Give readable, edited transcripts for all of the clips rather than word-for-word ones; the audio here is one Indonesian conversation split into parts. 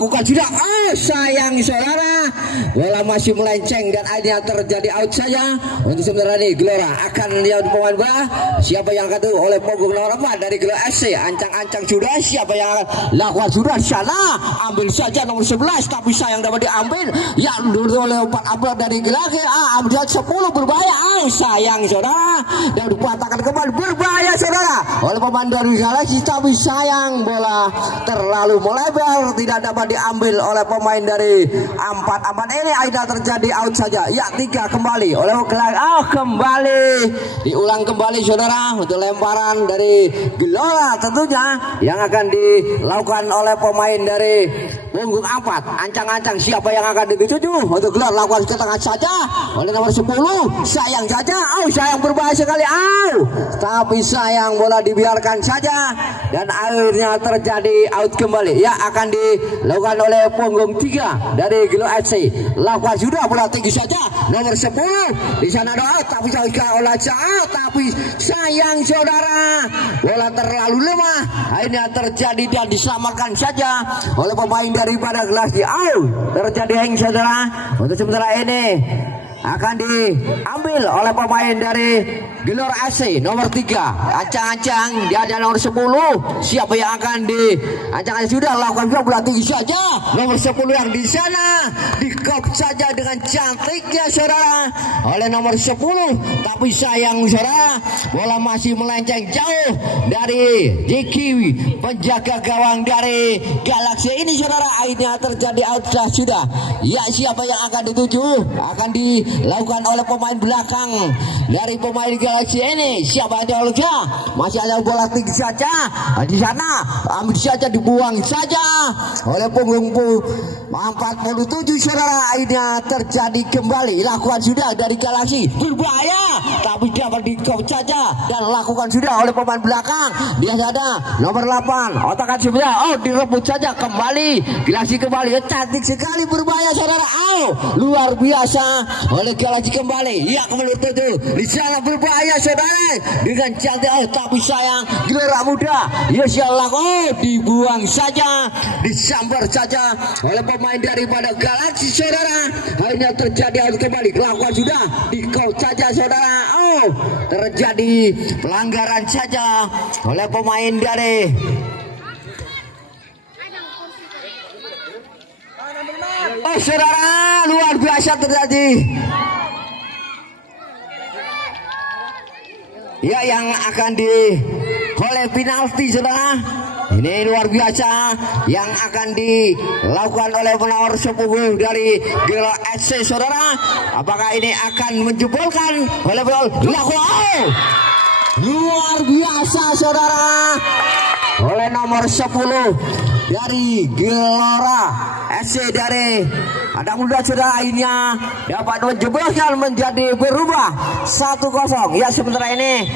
lakukan sudah. Oh sayang saudara, bola masih melenceng dan akhirnya terjadi out saja untuk sementara ini. Gelora akan lihat pemain bola, siapa yang akan oleh punggung nomor 4 dari Gelora FC. Ancang-ancang sudah, siapa yang akan lakukan sudah sana, ambil saja nomor 11 tapi sayang dapat diambil ya oleh 4 ambil dari Gelora. Ambil 10 berbahaya. Oh sayang saudara, dan dipatahkan kembali berbahaya saudara oleh pemain dari Galaxy tapi sayang bola terlalu melebar, tidak dapat diambil oleh pemain dari 4 ini. Akhirnya terjadi out saja. Ya 3 kembali oleh kembali diulang kembali saudara untuk lemparan dari Gelora tentunya yang akan dilakukan oleh pemain dari punggung 4. Ancang-ancang siapa yang akan dituju untuk Gelora, lakukan ke tengah saja oleh nomor 10. Sayang saja, sayang berbahaya sekali, tapi sayang bola dibiarkan saja dan akhirnya terjadi out kembali. Ya akan dilakukan oleh punggung 3 dari Gelora FC. Lakukan sudah bola tinggi saja nomor 10 di sana doa tapi oleh tapi sayang saudara bola terlalu lemah, akhirnya terjadi dan diselamatkan saja oleh pemain daripada Galaxy. Terjadi hang saudara untuk sementara ini akan diambil oleh pemain dari Gelora FC nomor 3. Ancang-ancang dia ada nomor 10. Siapa yang akan ancang-ancang sudah lakukan bola tinggi saja nomor 10 yang di sana dikop saja dengan cantiknya saudara oleh nomor 10, tapi sayang saudara bola masih melenceng jauh dari Diki penjaga gawang dari Galaxy ini saudara. Akhirnya terjadi out sudah. Ya siapa yang akan dituju akan dilakukan oleh pemain belakang dari pemain Galaxy ini. Siapa yang diolahnya? Masih ada bola tinggi saja di sana, ambil saja dibuang saja oleh punggung 47 saudara. Akhirnya terjadi kembali lakukan sudah dari Galaxy berbahaya tapi dapat dikop saja dan lakukan sudah oleh pemain belakang. Dia ada nomor 8 otakan sudah direbut saja kembali Galaxy kembali. Cantik sekali berbahaya saudara. Luar biasa oleh Galaxy kembali. Ya kembali tujuh di sana berbahaya saudara dengan cantik tapi sayang Gelora muda ya sialah dibuang saja, disambar saja oleh pemain daripada Galaxy saudara. Akhirnya terjadi harus kembali lakukan sudah dikau saja saudara. Terjadi pelanggaran saja oleh pemain dari saudara, luar biasa terjadi. Ya yang akan oleh penalti saudara. Ini luar biasa yang akan dilakukan oleh nomor 10 dari Gelora FC saudara. Apakah ini akan menjebolkan oleh luar biasa saudara oleh nomor 10 dari Gelora FC dari ada muda saudara akhirnya dapat menjebolkan menjadi berubah 1-0. Ya sementara ini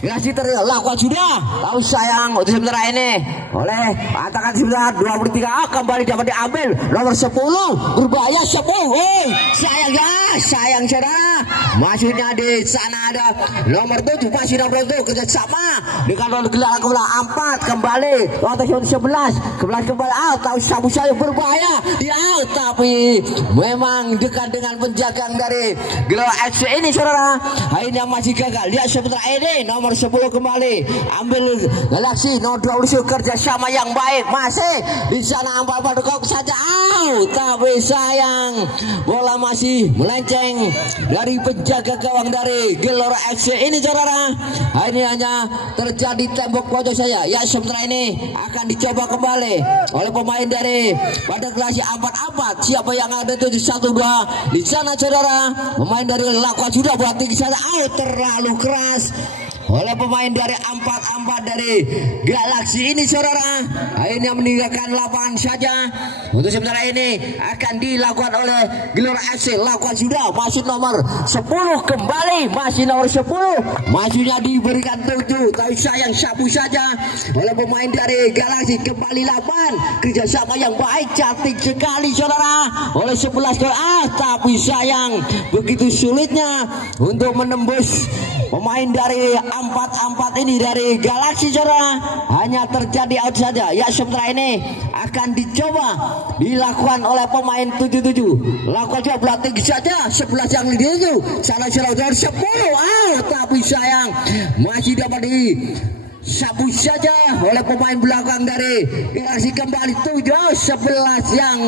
Galaxy terlakukan sudah, lalu sayang untuk sementara ini oleh katakan sebentar 23 kembali dapat diambil nomor 10 berbahaya 10. Sayang ya, sayang saudara. Maksudnya di sana ada nomor 7 masih nomor 7 kerjasama dengan Gelora 4 kembali nomor 11 kembali tahu sabu saya berbahaya dia tapi memang dekat dengan penjaga dari Gelora FC ini saudara. Akhirnya masih gagal. Lihat sebentar ini nomor 10 kembali ambil Galaxy nomor 20 kerjasama yang baik masih di sana ambil kok saja tapi sayang bola masih melenceng dari penjaga gawang dari Gelora FC ini saudara. Ini hanya terjadi tembok pojok saya. Ya sementara ini akan dicoba kembali oleh pemain dari pada Galaxy 4. Siapa yang ada 7-1-2 di sana saudara. Pemain dari lakukan sudah buat tinggi sana terlalu keras oleh pemain dari 4 dari Galaxy ini saudara. Akhirnya meninggalkan lapangan saja. Untuk sementara ini akan dilakukan oleh Gelora FC. Lakukan sudah masih nomor 10 kembali masih nomor 10 majunya diberikan 7 tapi sayang sapu saja oleh pemain dari Galaxy. Kembali 8 kerjasama yang baik cantik sekali saudara oleh 11 tapi sayang begitu sulitnya untuk menembus pemain dari 44 ini dari Galaxy saudara, hanya terjadi out saja. Ya sementara ini akan dicoba dilakukan oleh pemain 77. Lakukan coba belah tinggi saja, 11 yang dituju salah saudara 10 out, tapi sayang masih dapat di sapu saja oleh pemain belakang dari Galaxy. Kembali 7-11 yang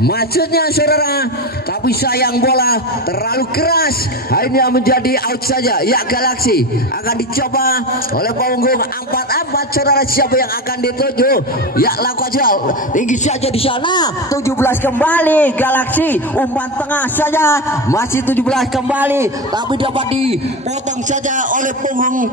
maksudnya saudara, tapi sayang bola terlalu keras, akhirnya menjadi out saja. Ya Galaxy akan dicoba oleh punggung 44 saudara, siapa yang akan dituju? Ya lakukan saja tinggi saja di sana, 17 kembali Galaxy, umpan tengah saja masih 17 kembali, tapi dapat dipotong saja oleh punggung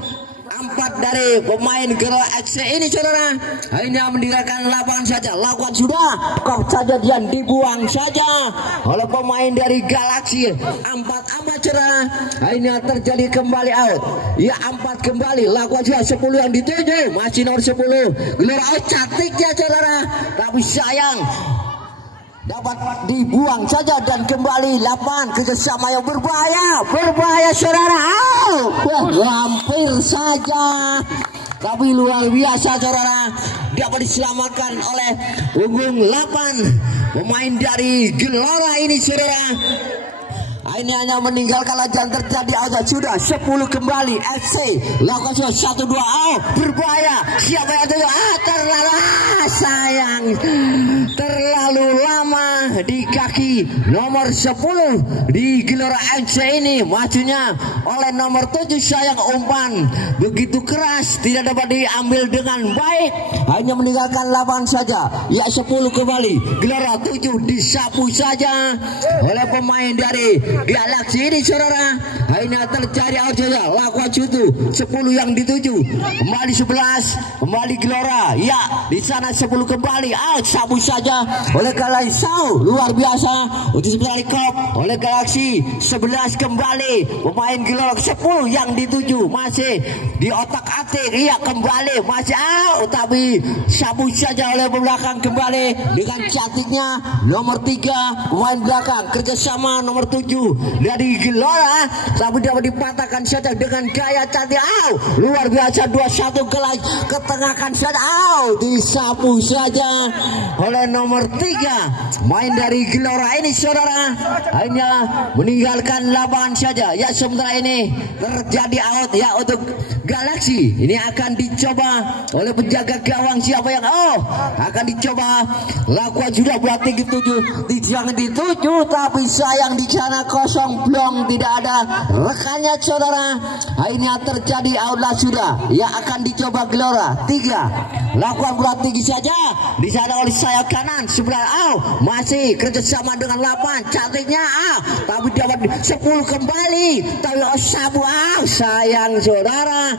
4 dari pemain Gelo FC ini saudara, hanya meninggalkan lapangan saja. Lakukan sudah kok saja dia dibuang saja oleh pemain dari Galaxy. 4 saudara, hanya terjadi kembali out. Ya 4 kembali, lakukan sudah 10 yang dituju masih nomor 10 Gelora out, cantiknya saudara, tapi sayang dapat dibuang saja dan kembali 8 kerjasama yang berbahaya saudara. Wah, hampir saja, tapi luar biasa saudara, dapat diselamatkan oleh punggung 8 pemain dari Gelora ini saudara. Ini hanya meninggalkan lajang terjadi out sudah 10 kembali FC. Lakukan sudah 1-2 out, berbahaya. Siapa yang itu? Terlalu sayang, terlalu lama di kaki nomor 10 di Gelora FC ini, majunya oleh nomor 7. Sayang umpan begitu keras, tidak dapat diambil dengan baik, hanya meninggalkan lapangan saja. Ya 10 kembali Gelora 7 disapu saja oleh pemain dari Galaxy ini saudara, hanya terjadi out saja. Lakukan cutu 10 yang dituju kembali 11 kembali Gelora. Ya di sana 10 kembali out, sabu saja oleh Galaxy. Luar biasa untuk sekali kop oleh Galaxy. 11 kembali pemain Gelora, 10 yang dituju masih di otak atik. Iya kembali masih out, tapi sabu saja oleh belakang kembali dengan cantiknya nomor 3 pemain belakang kerjasama nomor 7 dari Gelora, tapi dapat dipatahkan saja dengan gaya cantik. Luar biasa 2-1 ketengahkan saja, disapu saja oleh nomor 3 main dari Gelora ini saudara, hanya meninggalkan lapangan saja. Ya sementara ini terjadi out ya untuk Galaxy. Ini akan dicoba oleh penjaga gawang, siapa yang akan dicoba. Lakukan sudah berarti jangan dituju, tapi sayang di sana kosong blong, tidak ada rekannya saudara. Akhirnya terjadi outlah sudah. Ya akan dicoba Gelora 3. Lakukan bola tinggi saja di sana oleh sayap kanan sebelah masih kerjasama dengan 8 cantiknya tapi dapat 10 kembali, tapi sabu sayang saudara,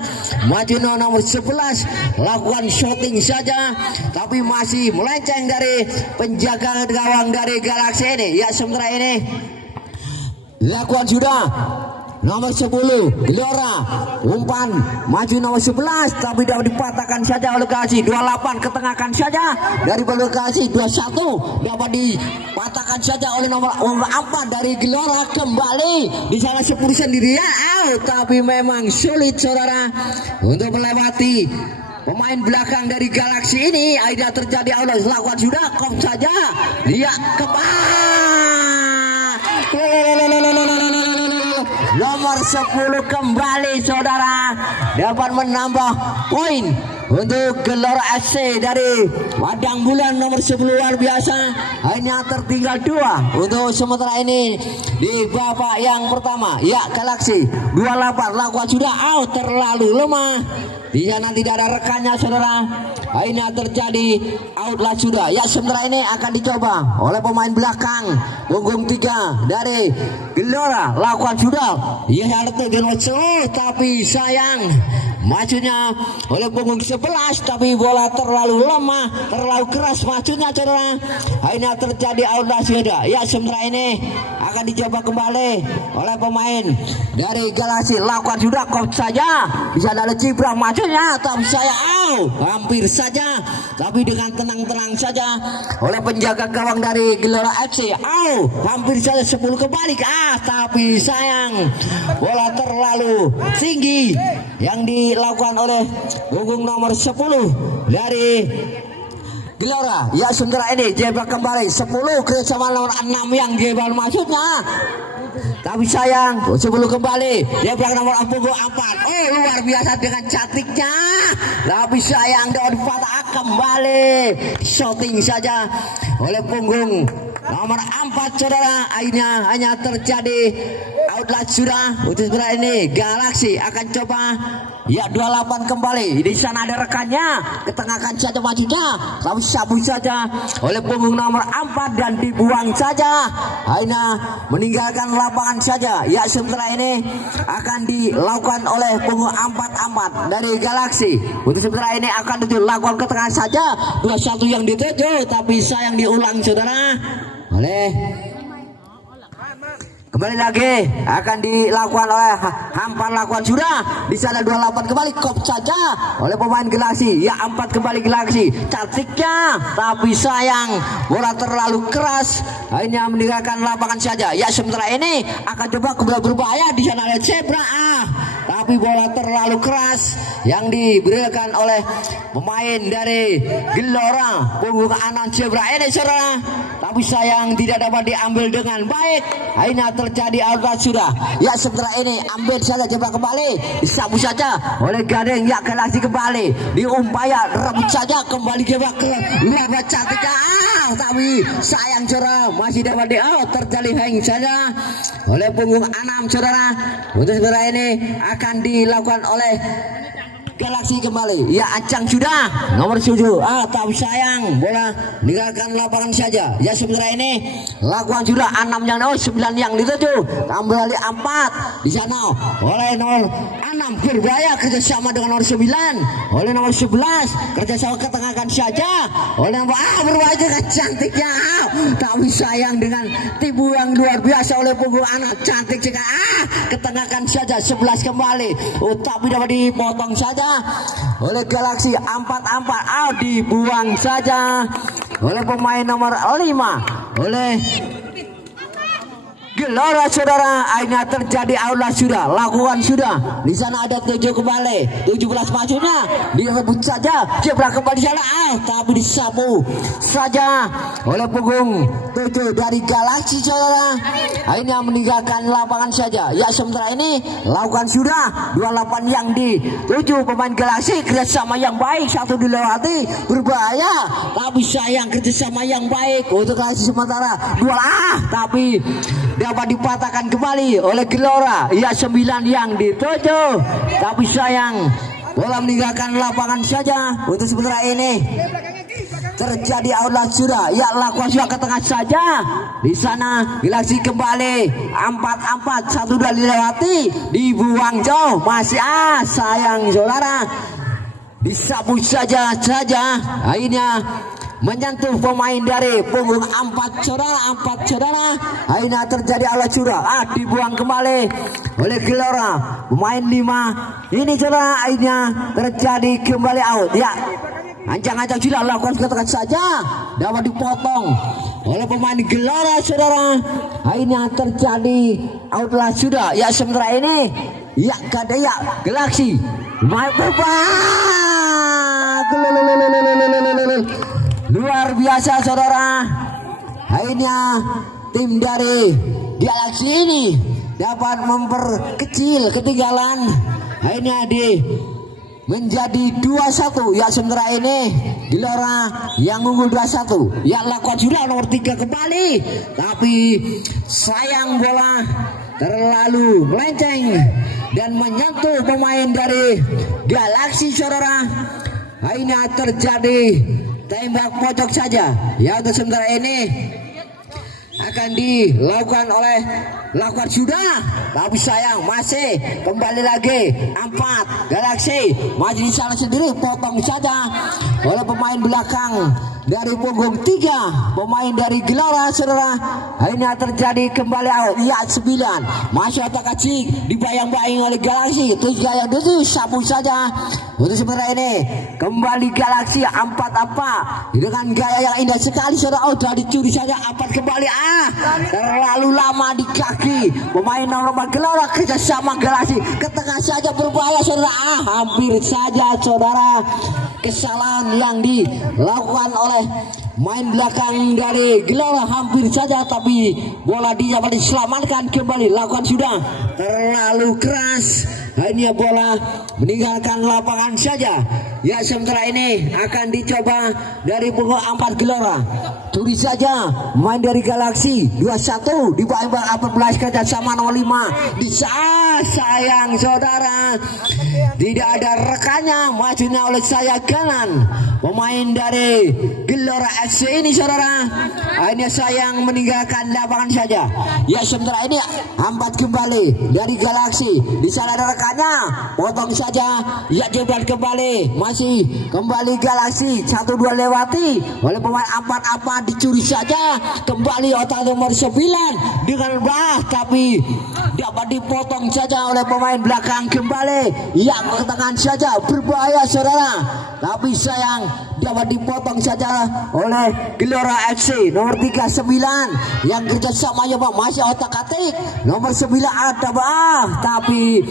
maju nomor 11 lakukan shooting saja, tapi masih melenceng dari penjaga gawang dari Galaxy ini. Ya sementara ini lakukan sudah nomor 10 Gelora, umpan maju nomor 11 tapi dapat dipatahkan saja oleh Galaxy. 28 ketengahkan saja dari Galaxy. 21 dapat dipatahkan saja oleh nomor 4 dari Gelora. Kembali di sana 10 sendirian out, tapi memang sulit saudara untuk melewati pemain belakang dari Galaxy ini. Aida terjadi Allah, lakukan sudah kop saja dia nomor 10 kembali saudara, dapat menambah poin untuk Gelora FC dari Padang Bulan nomor 10. luar biasa, hanya tertinggal 2 untuk sementara ini di babak yang pertama. Ya Galaxy 28 lakukan sudah out, terlalu lemah di sana, tidak ada rekannya saudara. Akhirnya terjadi outlah sudah. Ya sementara ini akan dicoba oleh pemain belakang punggung 3 dari Gelora. Lakukan sudah. Ya harus tapi sayang majunya oleh punggung 11, tapi bola terlalu lemah, terlalu keras majunya saudara. Akhirnya terjadi outlah sudah. Ya sementara ini akan dicoba kembali oleh pemain dari Galaxy. Lakukan sudah kok saja bisa ada Cibra maju akhirnya tapi saya hampir saja, tapi dengan tenang-tenang saja oleh penjaga gawang dari Gelora FC. Hampir saja 10 kembali, tapi sayang bola terlalu tinggi yang dilakukan oleh punggung nomor 10 dari Gelora. Ya sementara ini jebak kembali 10 kerjasama nomor 6 yang jebak maksudnya, tapi sayang 10 kembali jebak nomor 4. Luar biasa dengan cantiknya, tapi sayang dapat patah kembali. Shooting saja oleh punggung nomor 4 saudara. Akhirnya hanya terjadi outlet sudah. Untuk sebentar ini Galaxy akan coba ya 28 kembali. Di sana ada rekannya, ketengahkan saja majunya, tapi sabu saja oleh punggung nomor 4 dan dibuang saja. Akhirnya meninggalkan lapangan saja. Ya sementara ini akan dilakukan oleh punggung 4 dari Galaxy. Untuk sementara ini akan dilakukan ke tengah saja. 21 yang dituju, tapi sayang diulang saudara oleh kembali lagi akan dilakukan oleh Hampar. Lakukan sudah di sana 28 kembali kop saja oleh pemain Galaxy. Ya 4 kembali Galaxy, cantiknya, tapi sayang bola terlalu keras, akhirnya meninggalkan lapangan saja. Ya sementara ini akan coba kembali berbahaya. Di sana ada Zebra, tapi bola terlalu keras yang diberikan oleh pemain dari Gelora punggung 6 Zebra ini saudara, tapi sayang tidak dapat diambil dengan baik. Akhirnya terjadi outlet sudah. Ya sementara ini ambil saja jebak kembali, disabu saja oleh Gading. Ya Galaxy kembali diumpaya, rebut saja kembali jebak ke luar cantiknya, tapi sayang saudara masih dapat di terjadi hang saja oleh punggung 6 saudara. Untuk sementara ini akan dilakukan oleh Galaxy kembali. Ya ancang sudah nomor 7, tapi sayang bola meninggalkan lapangan saja. Ya sementara ini lakukan sudah 6 yang 9 yang dituju, kembali 4 di sana oleh nomor 6 berbahaya kerjasama dengan nomor 9 oleh nomor 11, kerjasama ketengahkan saja oleh nomor berbahaya dengan cantiknya, tapi sayang dengan tibu yang luar biasa oleh punggung anak cantik juga, ketengahkan saja 11 kembali, tapi dapat dipotong saja oleh Galaxy. 4 dibuang saja oleh pemain nomor 5 oleh Gelora saudara. Akhirnya terjadi aula sudah, lakukan sudah. Di sana ada 7 kembali, 17 majunya, direbut saja, Zebra kembali sana, tapi disapu saja oleh punggung 7 dari Galaxy saudara. Akhirnya meninggalkan lapangan saja. Ya sementara ini lakukan sudah 28 yang dituju pemain Galaxy, kerjasama yang baik, satu dilewati berbahaya, tapi sayang kerjasama yang baik untuk Galaxy sementara 2 tapi dapat dipatahkan kembali oleh Gelora. Ya 9 yang dituju, tapi sayang bola meninggalkan lapangan saja. Untuk sementara ini terjadi outlet sudah. Ya lakukan sudah ke tengah saja. Di sana Galaxy kembali 4 satu sudah dilewati, dibuang jauh, masih sayang saudara, disapu saja. Akhirnya menyentuh pemain dari punggung 4 saudara. Akhirnya terjadi alat curah, dibuang kembali oleh Gelora pemain 5 ini saudara. Akhirnya terjadi kembali out. Ya ancang-ancang sudah lakukan ketekan saja, dapat dipotong oleh pemain Gelora saudara. Akhirnya terjadi outlet sudah. Ya sementara ini ya Galaxy main luar biasa saudara. Akhirnya tim dari Galaxy ini dapat memperkecil ketinggalan. Akhirnya menjadi 2-1. Ya sementara ini Gelora yang unggul 2-1. Ya lakukan sudah nomor 3 kembali, tapi sayang bola terlalu melenceng dan menyentuh pemain dari Galaxy saudara. Akhirnya terjadi tembak pojok saja. Ya untuk sementara ini akan dilakukan oleh lakukan sudah, tapi sayang masih kembali lagi 4 Galaxy maju di sana sendiri, potong saja oleh pemain belakang dari punggung 3 pemain dari Gelora saudara. Akhirnya terjadi kembali out. Ya 9 masih otak kacik dibayang-bayang oleh Galaxy 7 yang 7 sapu saja untuk sebenarnya ini kembali Galaxy 4 apa dengan gaya yang indah sekali saudara. Oh sudah dicuri saja 4 kembali terlalu lama di kaki pemain nomor 4 Gelora, kerjasama Galaxy ke tengah saja berbahaya saudara. Hampir saja saudara kesalahan yang dilakukan oleh main belakang dari Gelora, hampir saja tapi bola dapat diselamatkan kembali. Lakukan sudah terlalu keras, hanya bola meninggalkan lapangan saja. Ya sementara ini akan dicoba dari punggung 4 Gelora, curi saja main dari Galaxy 21 di bawah 14 kerjasama nomor 5 di sayang saudara tidak ada rekannya, majunya oleh saya kanan pemain dari Gelora FC ini saudara. Akhirnya sayang meninggalkan lapangan saja. Ya sementara ini 4 kembali dari Galaxy, di sana ada rekannya, potong saja. Ya jebol kembali, masih kembali Galaxy 1-2 lewati oleh pemain 4 apa, dicuri saja kembali otak nomor 9 dengan tapi dapat dipotong saja oleh pemain belakang kembali. Ya ke tangan saja berbahaya saudara, tapi sayang dapat dipotong saja oleh Gelora FC nomor 39 yang kerjasamanya Pak masih otak atik nomor 9 ada tapi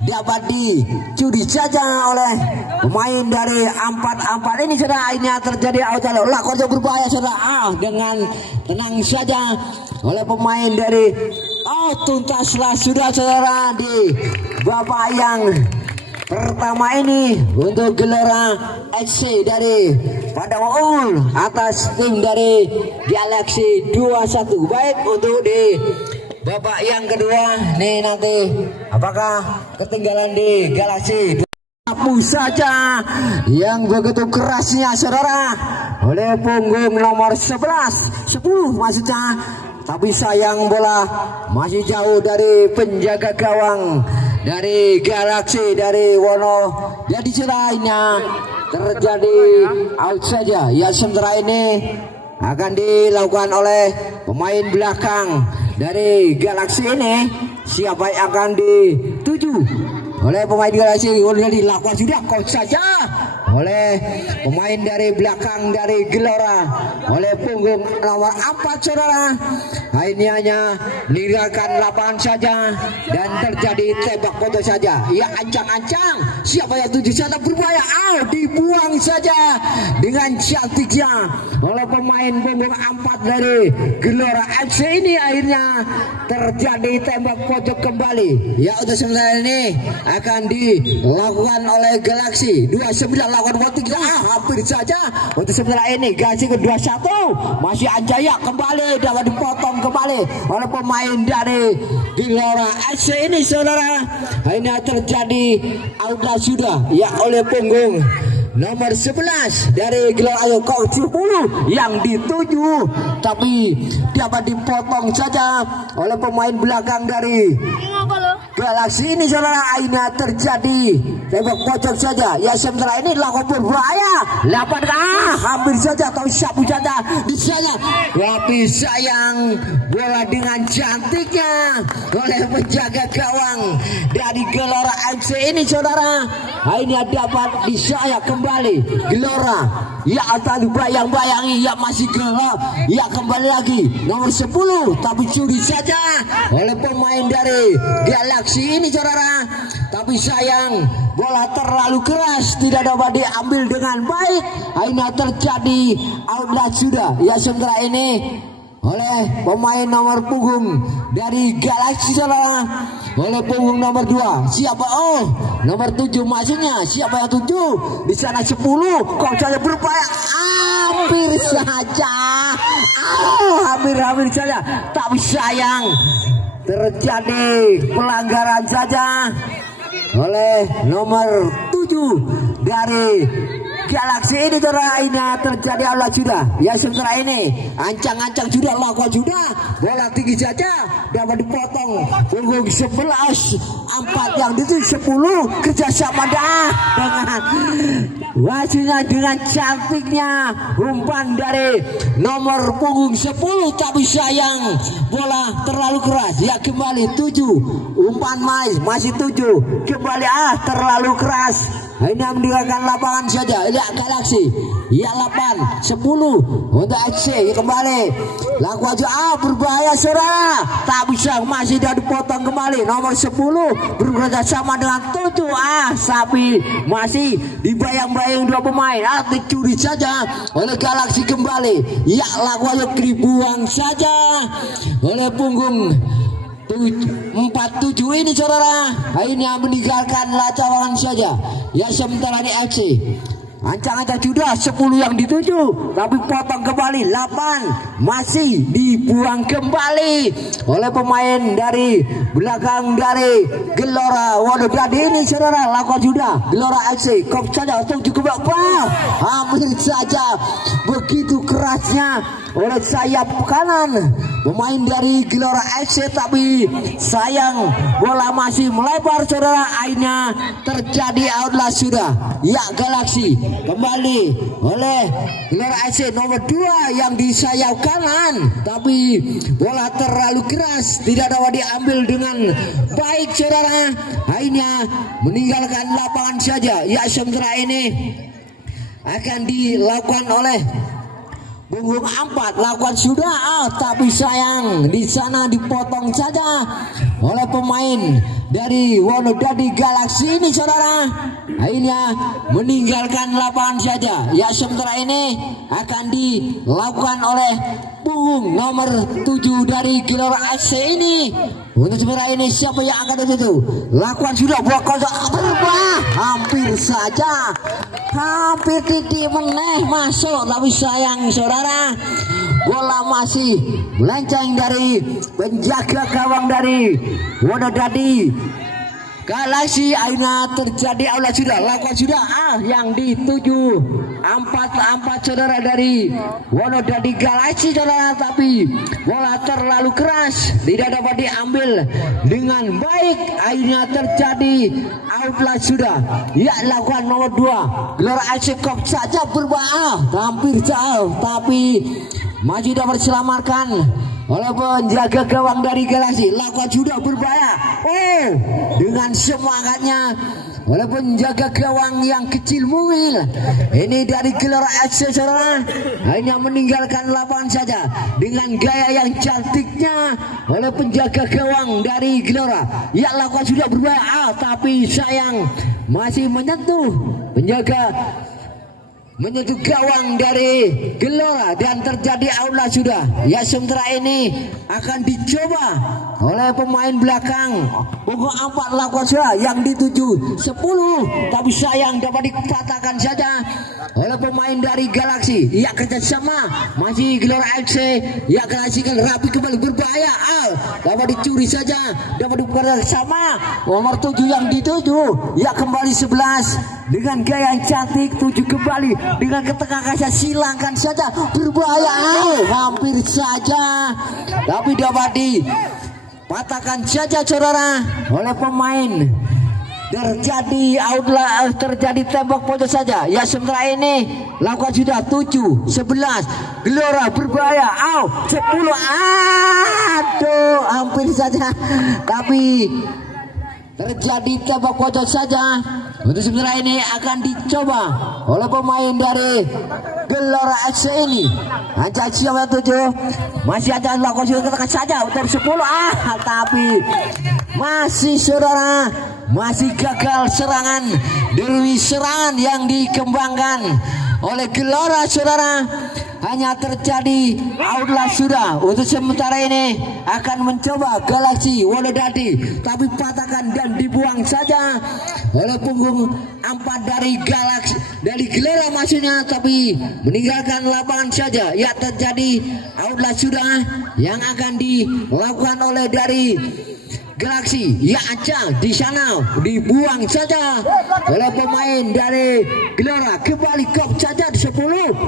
dapat dicuri saja oleh pemain dari 4 ini saudara. Ini terjadi out. Lakukan berbahaya saudara dengan tenang saja oleh pemain dari tuntaslah sudah saudara di babak yang pertama ini untuk Gelora FC dari Padang Ul atas tim dari Galaxy 21. Baik untuk di babak yang kedua nih nanti apakah ketinggalan di Galaxy sapu saja yang begitu kerasnya saudara oleh punggung nomor 10 maksudnya, tapi sayang bola masih jauh dari penjaga gawang dari Galaxy dari Wono. Jadi lainnya terjadi out saja. Ya sementara ini akan dilakukan oleh pemain belakang dari Galaxy ini. Siapa yang akan dituju oleh pemain Galaxy? Sudah dilakukan sudah kok saja oleh pemain dari belakang dari Gelora oleh punggung nomor 4 saudara. Ini hanya meninggalkan lapangan saja dan terjadi tembak foto saja. Ya ancang-ancang siapa yang tuju sana berbahaya, dibuang saja dengan cantiknya oleh pemain punggung 4 dari Gelora FC ini. Akhirnya terjadi tembak pojok kembali. Ya untuk sementara ini akan dilakukan oleh Galaxy 29 lakukan waktu hampir saja untuk sementara ini. Galaxy ke-21 masih Anjaya kembali dapat dipotong kembali oleh pemain dari Gelora FC ini saudara. Ini terjadi out sudah ya oleh punggung nomor 11 dari Gelora Kok 10 yang dituju tapi dapat dipotong saja oleh pemain belakang dari Galaxy ini saudara. Akhirnya terjadi tembak pojok saja. Ya sementara ini lakukan berbahaya 8 hampir saja atau sapu saja di sana, tapi sayang bola dengan cantiknya oleh penjaga gawang dari Gelora FC ini saudara. Akhirnya dapat disayat kembali Gelora. Ya atau bayang-bayangi ya masih Gelora. Ya kembali lagi nomor 10 tapi curi saja oleh pemain dari Galaxy ini saudara. Tapi sayang bola terlalu keras tidak dapat diambil dengan baik. Akhirnya terjadi outlet sudah. Ya sementara ini oleh pemain nomor punggung dari Galaxy saudara oleh punggung nomor 2 siapa nomor 7 maksudnya siapa yang 7 di sana 10 kok saja berbahaya hampir saja hampir saja tapi sayang terjadi pelanggaran saja oleh nomor 7 dari Galaxy ini saudara, ini terjadi Allah sudah. Ya sementara ini ancang-ancang sudah lakukan sudah. Bola tinggi saja dapat dipotong. Punggung 11 4 yang itu 10 kerjasama dengan wajahnya dengan cantiknya umpan dari nomor punggung 10, tapi sayang bola terlalu keras. Ya kembali 7 umpan masih 7 kembali terlalu keras. Hanya meninggalkan lapangan saja. Lihat Galaxy. Ya 8 10 untuk FC kembali. Laku aja berbahaya saudara. Tak bisa, masih dah dipotong kembali. Nomor 10 bekerja sama dengan 7 sapi masih dibayang-bayang dua pemain. Dicuri saja oleh Galaxy kembali. Ya laku aja dibuang saja oleh punggung 47 ini saudara. Akhirnya meninggalkan lapangan saja. Ya sementara di FC ancang-ancang sudah 10 yang dituju, tapi potong kembali 8 masih dibuang kembali oleh pemain dari belakang dari Gelora. Waduh jadi ini saudara, lakukan sudah Gelora FC kop saja tuju ke bawah, hampir saja begitu kerasnya oleh sayap kanan pemain dari Gelora FC, tapi sayang bola masih melebar saudara. Akhirnya terjadi outlah sudah. Ya Galaxy kembali oleh Gelora FC nomor 2 yang di sayap kanan, tapi bola terlalu keras tidak dapat diambil dengan baik saudara. Akhirnya meninggalkan lapangan saja. Ya sementara ini akan dilakukan oleh punggung 4, lakukan sudah tapi sayang di sana dipotong saja oleh pemain dari Wonodadi Galaxy ini saudara. Akhirnya meninggalkan lapangan saja. Ya sementara ini akan dilakukan oleh punggung nomor 7 dari Gelora FC ini. Untuk sementara ini siapa yang akan itu? Lakukan sudah buat berubah, hampir saja, hampir titik meneh masuk, tapi sayang saudara bola masih melenceng dari penjaga gawang dari Wonodadi Galaxy. Akhirnya terjadi aula sudah, lakukan sudah yang dituju 4 saudara dari Wonodadi Galaxy saudara, tapi bola terlalu keras tidak dapat diambil dengan baik. Akhirnya terjadi outlah sudah. Ya lakukan nomor 2 Gelora FC Kop saja berbahaya, hampir jauh tapi masih dapat diselamatkan oleh penjaga gawang dari Galaxy. Lakukan sudah berbahaya dengan semangatnya oleh penjaga gawang yang kecil mungil ini dari Gelora FC saudara. Hanya meninggalkan lapangan saja dengan gaya yang cantiknya oleh penjaga gawang dari Gelora. Ya lakukan sudah berbahaya tapi sayang masih menyentuh gawang dari Gelora dan terjadi aula sudah. Ya sementara ini akan dicoba oleh pemain belakang punggung 4, lakukan sudah yang dituju 10, tapi sayang dapat dipatahkan saja oleh pemain dari Galaxy. Ya kerjasama masih Gelora FC. Ya Galaxy kan rapi kembali berbahaya, dapat dicuri saja, dapat bekerjasama nomor 7 yang dituju. Ya kembali 11 dengan gaya yang cantik, 7 kembali dengan ketengah kasih, silangkan saja berbahaya, hampir saja tapi dapat dipatahkan saja saudara oleh pemain. Terjadi outlah, terjadi tembok pojok saja. Ya sementara ini lakukan sudah 7 11 Gelora berbahaya 10, hampir saja tapi terjadi tembok pojok saja. Untuk sementara ini akan dicoba oleh pemain dari Gelora FC ini. Ancang siapa 7 masih ada lakukan sudah katakan saja untuk 10, tapi masih saudara masih gagal serangan dari serangan yang dikembangkan oleh Gelora saudara. Hanya terjadi outlah sudah. Untuk sementara ini akan mencoba Galaxy Wonodadi, tapi patahkan dan dibuang saja oleh punggung 4 dari Galaxy dari Gelora maksudnya, tapi meninggalkan lapangan saja. Ya terjadi outlah sudah yang akan dilakukan oleh dari Galaxy. Ya aja di sana dibuang saja oleh pemain dari Gelora. Kembali kop saja di 10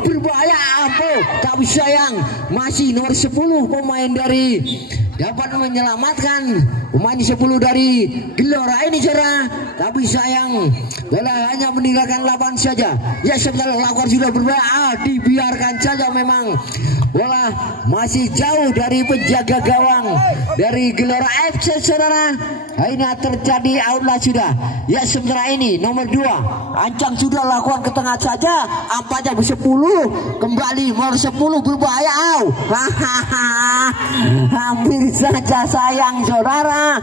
berbahaya Ampo, tapi sayang masih nomor 10 pemain dari dapat menyelamatkan pemain 10 dari Gelora ini cerah, tapi sayang bola hanya meninggalkan lapangan saja. Ya sebentar lakukan sudah berbahaya, dibiarkan saja, memang bola masih jauh dari penjaga gawang dari Gelora FC saudara. Akhirnya terjadi outlah sudah. Ya sementara ini nomor 2 Ancang sudah lakukan ke tengah saja, ampanya 10 kembali nomor 10 berbahaya. Hampir saja sayang saudara,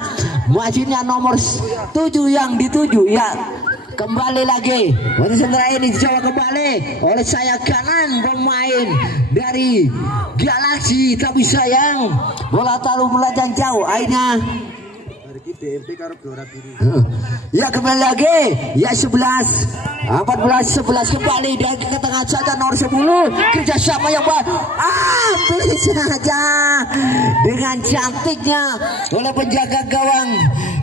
majunya nomor 7 yang dituju. Ya kembali lagi untuk sementara ini dicoba kembali oleh sayap kanan pemain dari Galaxy, tapi sayang bola terlalu melajang jauh. Akhirnya ya kembali lagi, ya 14 kembali dan ke tengah saja nomor 10 kerjasama yang baik. Beli saja dengan cantiknya oleh penjaga gawang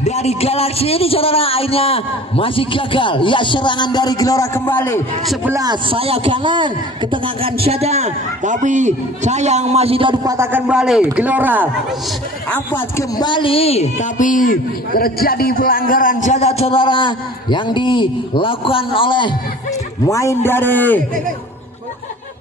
dari Galaxy ini saudara. Akhirnya masih gagal. Ya serangan dari Gelora kembali 11 sayap kanan ketengahkan saja, tapi sayang masih tidak dipatahkan balik. Gelora 4 kembali, tapi terjadi pelanggaran saja saudara yang dilakukan oleh main dari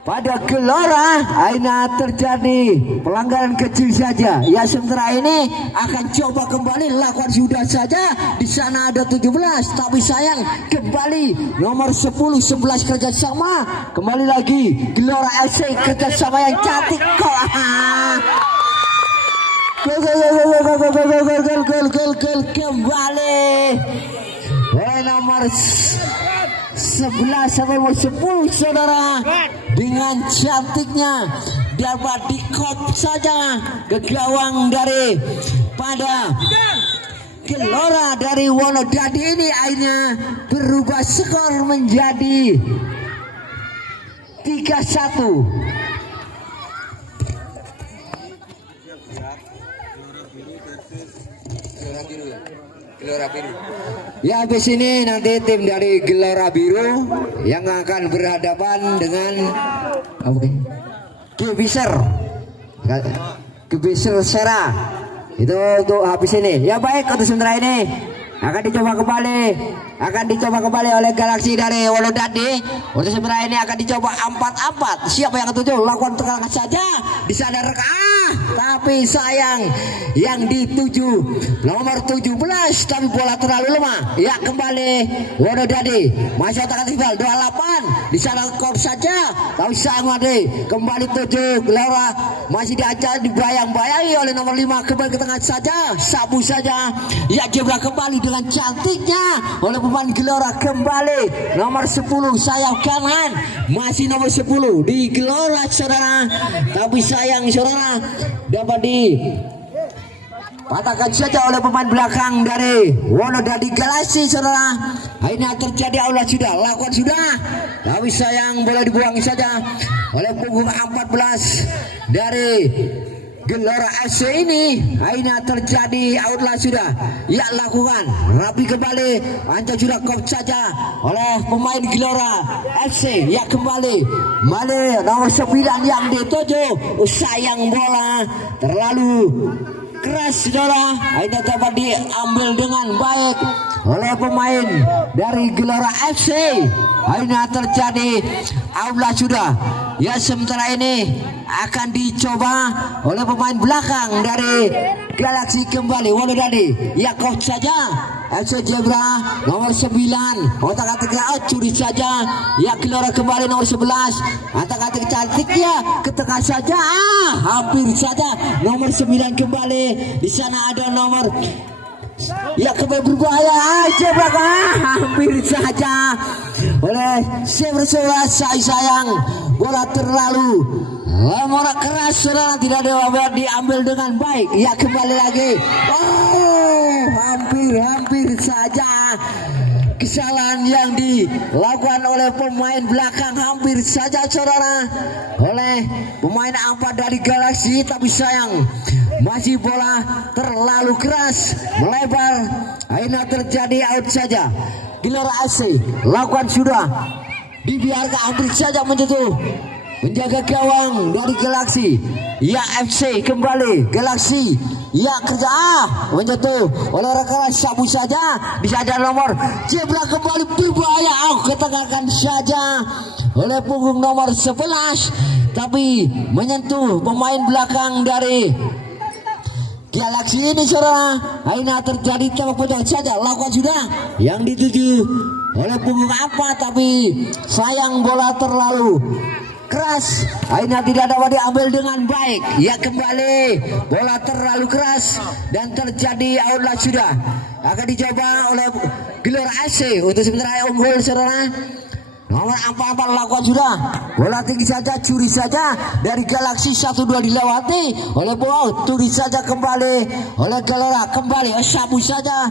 pada Gelora. Akhirnya terjadi pelanggaran kecil saja. Ya sementara ini akan coba kembali lakukan sudah saja. Di sana ada 17, tapi sayang kembali nomor 10 11 kerjasama. Kembali lagi Gelora FC kerjasama yang cantik kok. Gol kembali oleh nomor 11 sampai nomor 10 saudara, dengan cantiknya dapat dikop saja ke gawang dari pada Gelora dari Wonodadi ini. Akhirnya berubah skor menjadi 3-1. Gelora Biru. Ya habis ini nanti tim dari Gelora Biru yang akan berhadapan dengan Gebiser Sera. Itu untuk habis ini. Ya baik, untuk sementara ini akan dicoba kembali oleh Galaxy dari Wonodadi. Untuk sementara ini akan dicoba 4-4. Siapa yang ketujuh lakukan tekanan saja, disadar tapi sayang yang dituju nomor 17, tapi bola terlalu lemah. Ya kembali Wonodadi masih otak rival 28 di sana kop saja, tapi sayang kembali 7 Gelora masih diajak dibayang-bayangi oleh nomor 5 kembali ke tengah saja, sabu saja. Ya jebrak kembali dengan cantiknya oleh pemain Gelora. Kembali nomor 10 sayap kanan masih nomor 10 di Gelora saudara, tapi sayang saudara dapat dipatahkan saja oleh pemain belakang dari Wonodadi Galaxy saudara. Akhirnya terjadi aula sudah lakukan sudah, tapi sayang bola dibuang saja oleh punggung 14 dari Gelora FC ini. Akhirnya terjadi outlah sudah. Ya lakukan rapi kembali, Ancang sudah kop saja oleh pemain Gelora FC. Ya kembali nomor 9 yang dituju, sayang bola terlalu keras saudara. Akhirnya dapat diambil dengan baik oleh pemain dari Gelora FC. Akhirnya terjadi outlah sudah. Ya sementara ini akan dicoba oleh pemain belakang dari Galaxy kembali Wonodadi. Ya coach saja FC Zebra nomor 9 otak-atik curi saja. Ya Gelora kembali nomor 11 otak-atik cantik ya ke tengah saja, hampir saja nomor 9 kembali. Di sana ada nomor ya kembali berbahaya aja hampir saja oleh Zebra. Sayang bola terlalu lemah keras saudara, tidak diambil dengan baik. Ya kembali lagi, hampir saja kesalahan yang dilakukan oleh pemain belakang hampir saja saudara oleh pemain 4 dari Galaxy, tapi sayang masih bola terlalu keras melebar, akhirnya terjadi out saja. Gelora FC lakukan sudah dibiarkan hampir saja menyentuh menjaga gawang dari Galaxy. Ya FC kembali Galaxy. Ya kerja menyentuh oleh rekan sabu saja disajar nomor Zebra kembali berbahaya, ketengahkan saja oleh punggung nomor 11 tapi menyentuh pemain belakang dari Galaxy ini saudara. Akhirnya terjadi tembak pojok saja lakukan sudah yang dituju oleh punggung tapi sayang bola terlalu keras, akhirnya tidak dapat diambil dengan baik. Ya kembali bola terlalu keras dan terjadi outlet sudah akan dicoba oleh Gelora AC untuk sementara unggul saudara. Nomor 44 lakukan sudah bola tinggi saja, curi saja dari Galaxy 1-2 dilewati oleh bola, curi saja kembali oleh Gelora, kembali sabu saja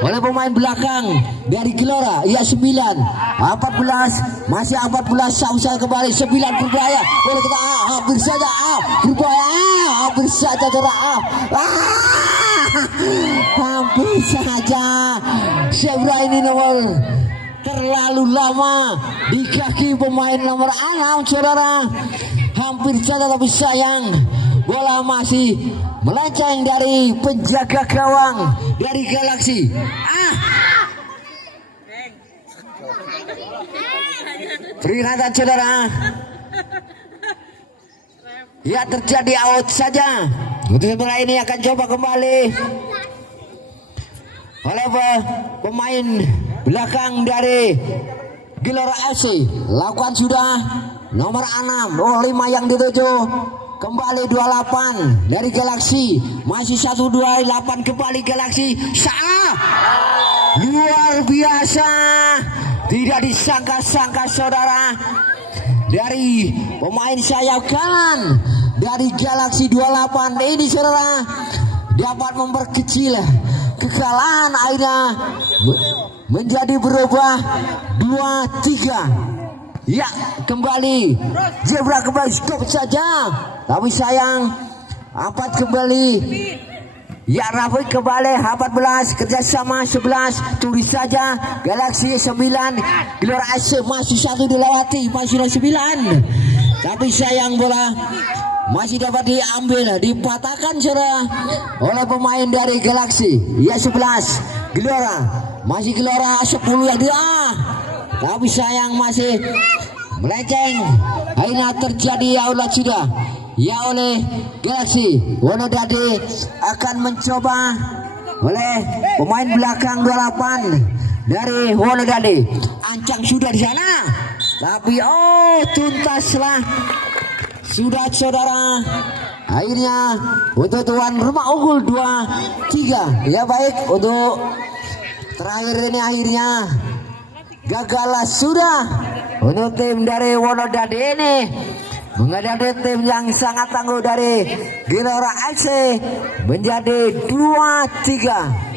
oleh pemain belakang dari Gelora. Ya 9 14 masih 14 sabu saja kembali 9 berbahaya boleh kita hampir saja berbahaya hampir saja hampir saja Zebra ini nomor terlalu lama di kaki pemain nomor 6 saudara, hampir saja tapi sayang bola masih melenceng dari penjaga gawang dari Galaxy. Peringatan saudara, ya terjadi out saja. Untuk sementara ini akan coba kembali oleh pemain belakang dari Gelora FC. Lakukan sudah nomor 6 5 yang dituju kembali 28 dari Galaxy, masih 128 kembali Galaxy. Luar biasa, tidak disangka-sangka saudara dari pemain sayap kanan dari Galaxy 28 ini saudara dapat memperkecil kekalahan, akhirnya menjadi berubah 2-3. Ya kembali Zebra kembali stop saja tapi sayang 4 kembali. Ya Rafi kembali 14 kerjasama 11 curi saja Galaxy 9 Gelora AC masih 1 dilewati masih 9 tapi sayang bola masih dapat diambil dipatahkan saudara oleh pemain dari Galaxy. Ya 11 Gelora masih Gelora 10 yang dia tapi sayang masih melenceng, akhirnya terjadi outlet sudah ya oleh Galaxy. Wonodade akan mencoba oleh pemain belakang 28 dari Wonodade. Ancang sudah di sana tapi tuntaslah sudah saudara, akhirnya untuk tuan rumah unggul 2-3. Ya baik, untuk terakhir ini akhirnya gagal sudah untuk tim dari Wonodade ini menghadapi tim yang sangat tangguh dari Gelora FC menjadi 2-3.